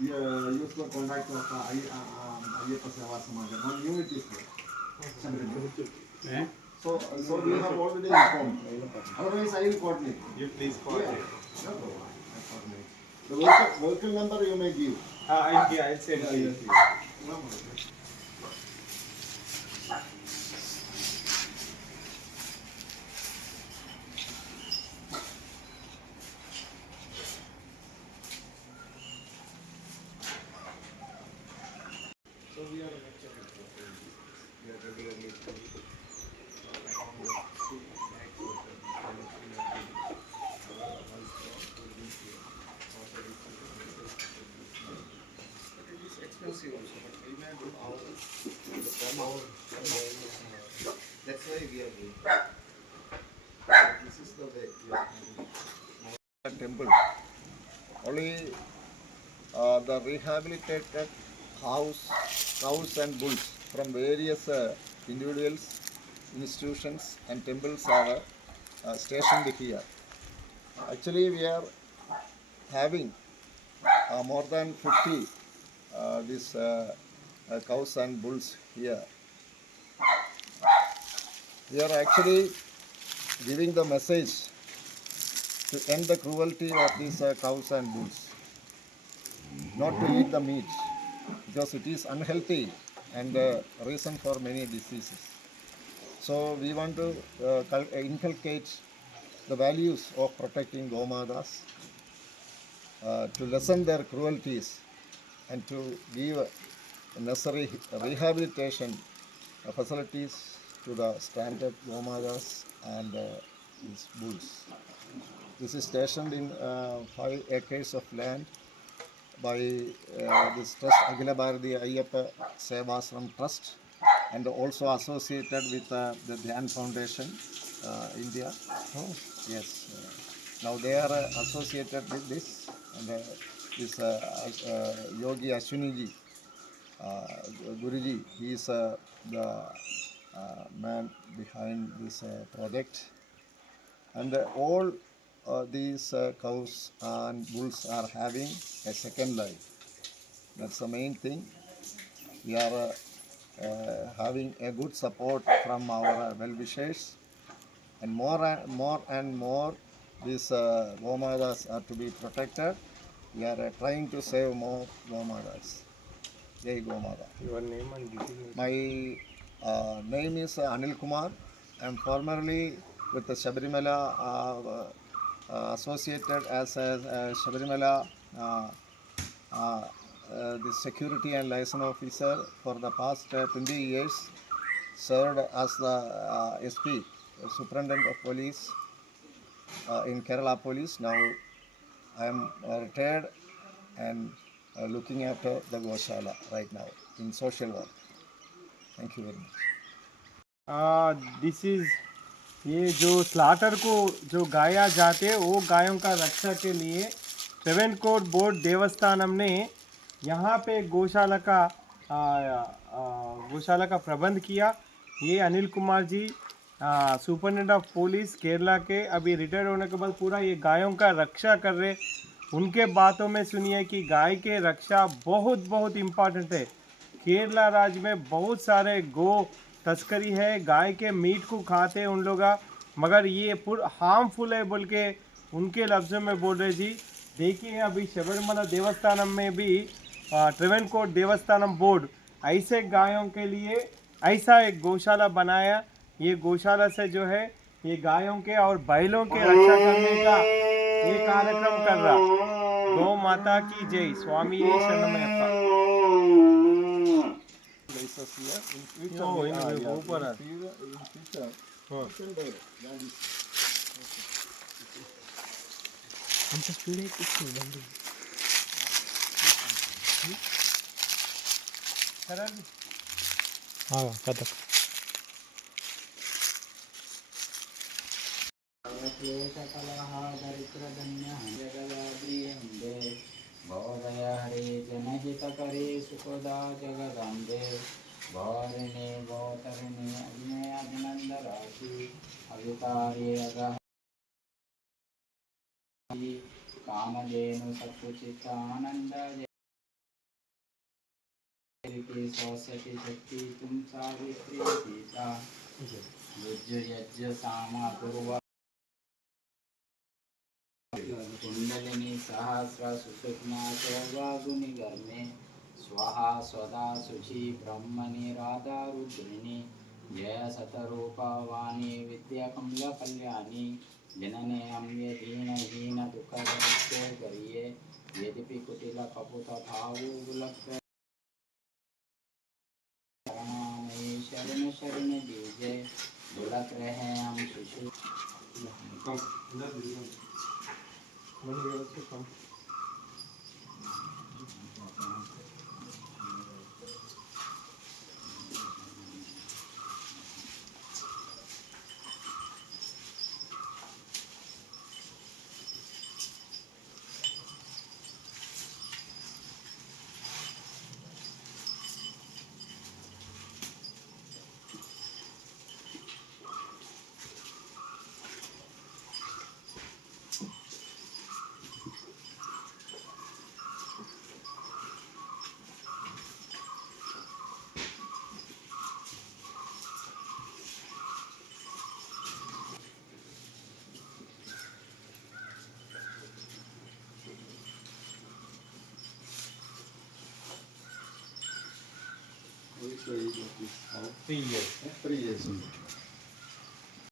use the contact of Ayyappa Seva Samajam. One unit is there. So we have already informed. Otherwise, I will coordinate. You please coordinate. Yeah. No problem. I coordinate. The vehicle number you may give. I'll send it. Yes. No problem. So we are regularly. Expensive also, but we may do our that's why we are doing. This is the way we are doing. Temple. Only the rehabilitated cows and bulls from various individuals, institutions and temples are stationed here. Actually, we are having more than 50 these cows and bulls here. We are actually giving the message to end the cruelty of these cows and bulls, not to eat the meat because it is unhealthy and reason for many diseases. So we want to inculcate the values of protecting Gomadas, to lessen their cruelties and to give necessary rehabilitation facilities to the stranded Gomadas and these bulls. This is stationed in 5 acres of land by this trust, Akhila Bharati Ayyappa Sevasram Trust, and also associated with the Dhyan Foundation, India. Oh, yes. Now they are associated with this, and this Yogi Ashwiniji, Guruji, he is the man behind this project. And all these cows and bulls are having a second life. That's the main thing. We are having a good support from our well-wishers, and more and more these Gomadas are to be protected. We are trying to save more Gomadas. Jai Gomada. Your name and details. My name is Anil Kumar. I am formerly with the Sabarimala associated as a Sabarimala the security and liaison officer for the past 20 years. Served as the SP, Superintendent of Police in Kerala Police. Now I am retired and looking after the Goshala right now in social work. Thank you very much. This is ये जो slaughter को जो गाया जाते हैं वो गायों का रक्षा के लिए ट्रेवेनकोर बोर्ड देवस्थानम ने यहाँ पे गौशाला का प्रबंध किया। ये Anil Kumar ji superintendent of police Kerala के अभी रिटायर होने के बाद पूरा ये गायों का रक्षा कर रहे। उनके बातों में सुनिए कि गाय के रक्षा बहुत बहुत इम्पॉर्टेंट है। केरला राज्य में बहुत सारे गो तस्करी है, गाय के मीट को खाते हैं उन लोग, मगर ये हार्मफुल है बोल के उनके लफ्ज़ों में बोल रहे जी। देखिए अभी शबरीमला देवस्थानम में भी ट्रेवेनकोर देवस्थानम बोर्ड ऐसे गायों के लिए ऐसा एक गौशाला बनाया। ये गौशाला से जो है ये गायों के और बैलों के रक्षा करने का ये कार्यक्रम कर रहा। गौ माता की जय। स्वामी शरणमयप्पा। कथक बोधय हरे जनहितकरे सुखदा जगदम्बे भौरिणे भौतरिणे अग्ने अभिनन्दराशि अवितारे अगः कामधेनु सत्कुचितानन्द की सरस्वती शक्ति तुम सावित्री सीता युज्य यज्ञ सामा पूर्व कुंडलिनी सहस्र सुषुप्ना सर्वागुनि गर्मे स्वाहा स्वदा शुचि ब्रह्मणि राधा रुद्रिणी जय शतरूपा वाणी विद्या कमला कल्याणी जनने अम्ये दीनहीन दुःखदरिद्र करिए यद्यपि कुटिल कपुत भावु बुलक करुणामयी शरण शरण दीजे बुलक रहे हम शिशु How 3 years? 3 years.